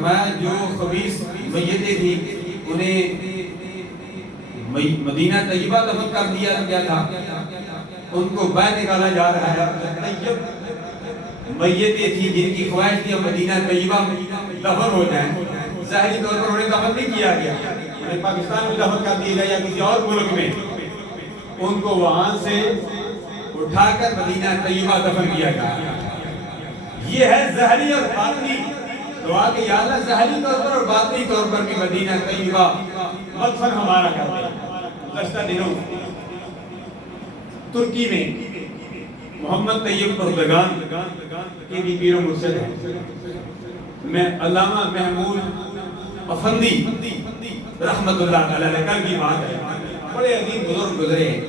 فرمایا جو خبیث میتیں تھی انہیں مدینہ طیبہ دفن کر دیا گیا تھا، ان کو باہر نکالا جا رہا ہے۔ طیب میتیں تھی جن کی خواہش تھی مدینہ طیبہ دفن ہو جائیں، ظاہری طور پر انہیں دفن نہیں کیا گیا، انہیں پاکستان میں دفن کر دیا گیا یا کسی اور ملک میں، ان کو وہاں سے اٹھا کر مدینہ طیبہ دفن کیا گیا۔ یہ ہے ظاہری اور باطنی دعا کہ یا اللہ ظاہری طور پر اور باطنی طور پر بھی مدینہ طیبہ مدفن ہمارا کر دے۔ گزشتہ دنوں ترکی میں محمد طیب اردگان کے بھی پیر و مرشد ہیں، میں علامہ محمود افندی رحمت اللہ علیہ کل کی بات ہے، بڑے عظیم بزرگ گزرے ہیں،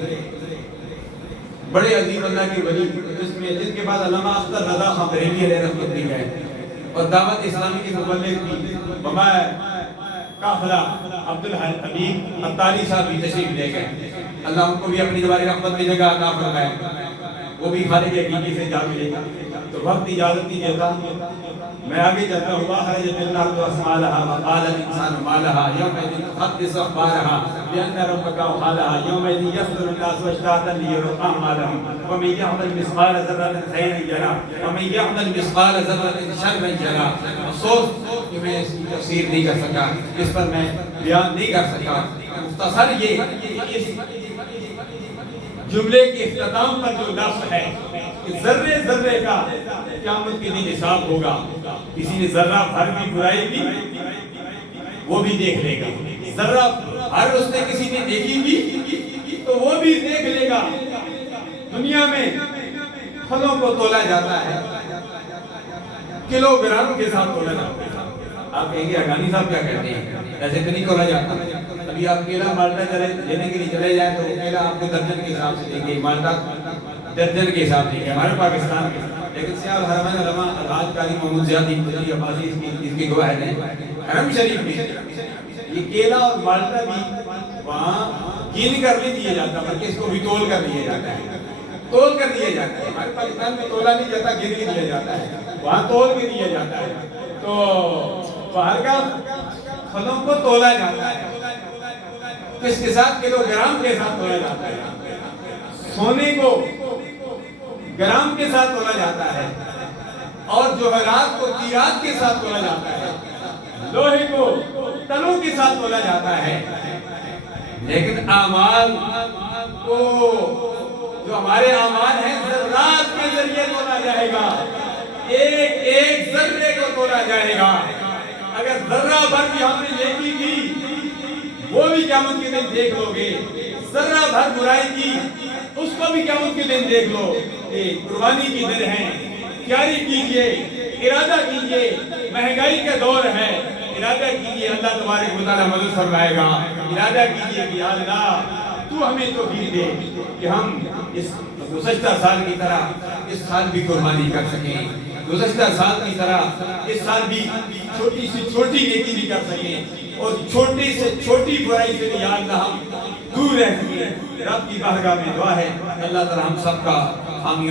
بڑے عظیم اللہ کے ولی، جس کے بعد علامہ اختر رضا خان بریلوی علیہ رحمت اللہ ہے، اور دعوت اسلامی کے مبلغ بھی بمائے قافلہ عبدالحبیب عطاری صاحب بھی تشریف لے گئے، اللہ ان کو بھی اپنی دوباری رحمت کی جگہ عطا فرمائے، وہ بھی خالق حقیقی سے جا ملے گا۔ تو وقت اجازت نہیں دیتا، میں آگے جاتا ہوں۔ وَأَخْرَجَتِ الْأَرْضُ أَثْقَالَهَا وَقَالَ الْإِنسَانُ مَا لَهَا يَوْمَئِذٍ تُحَدِّثُ أَخْبَارَهَا بِأَنَّ رَبَّكَ أَوْحَىٰ لَهَا يَوْمَئِذٍ يَصْدُرُ النَّاسُ أَشْتَاتًا لِيُرَوْا أَعْمَالَهُمْ وَمَن يَعْمَلْ مِثْقَالَ ذَرَّةٍ خَيْرًا يَرَهُ وَمَن يَعْمَلْ مِثْقَالَ ذَرَّةٍ شَرًّا يَرَهُ۔ افسوس کہ میں اس کی تفسیر نہیں کر سکا، اس پر میں بیان نہیں کر سکا، مختصر یہ اس جملے کے اختتام پر جو لفظ ہے کہ ذرے ذرے کا قیامت کے دن حساب ہوگا، کسی نے ذرہ بھر بھی برائی کی وہ بھی دیکھ لے گا، ذرہ بھر اس نے کسی نے دیکھی بھی تو وہ بھی دیکھ لے گا۔ دنیا میں پھلوں کو تولا جاتا ہے، کلو گرام کے ساتھ تولا جاتا ہے۔ آپ کہیں گے اگانی صاحب کیا کہتے ہیں، ایسے تو نہیں تولا جاتا۔ ابھی آپ کیلا مالٹا لینے کے لیے چلے جائیں تو کیلا آپ کو درجن کے حساب سے دیں گے، مالٹا درجن کے حساب سے ہمارے پاکستان میں، لیکن سیال حرمین علماء الحاج قاری محمد زیادی مدنی عباسی اس کی گواہ ہیں، حرم شریف میں یہ کیلا اور مالٹا بھی وہاں گین کر نہیں دیا جاتا بلکہ اس کو بھی تول کر دیا جاتا ہے، تول کر دیا جاتا ہے۔ ہمارے پاکستان میں تولا نہیں جاتا، گن کے دیا جاتا ہے، وہاں تول کے دیا جاتا ہے۔ تو باہر کا پھلوں کو تولا جاتا ہے، کس کے ساتھ؟ کلو گرام کے ساتھ تولا جاتا ہے۔ سونے کو گرام کے ساتھ تولا جاتا ہے اور جوہرات کو تیرات کے ساتھ تولا جاتا ہے، لوہے کو تنوں کے ساتھ تولا جاتا ہے، لیکن اعمال کو جو ہمارے اعمال ہیں ذرات کے ذریعے تولا جائے گا، ایک ایک ذرے کو تولا جائے گا۔ اگر ذرہ بھر بھی ہم نے نیکی کی وہ بھی قیامت کے دن دیکھ لو گے، ذرہ بھر برائی کی اس کو بھی قیامت کے دن دیکھ لو۔ قربانی کی دن ہے، تیاری کیجئے، ارادہ کیجئے، مہنگائی کا دور ہے، ارادہ کیجئے اللہ تبارک و تعالی مدد فرمائے گا۔ ارادہ کیجئے کہ یا اللہ تو ہمیں توفیق دے کہ ہم اس گزشتہ سال کی طرح اس سال بھی قربانی کر سکیں، گزشتہ سال کی طرح اس سال بھی چھوٹی سے چھوٹی نیکی بھی کر سکیں، اور چھوٹی سے چھوٹی برائی سے بھی یا اللہ ہم دور رہ سکیں۔ رب کی بارگاہ میں دعا ہے اللہ تعالی ہم سب کا حامی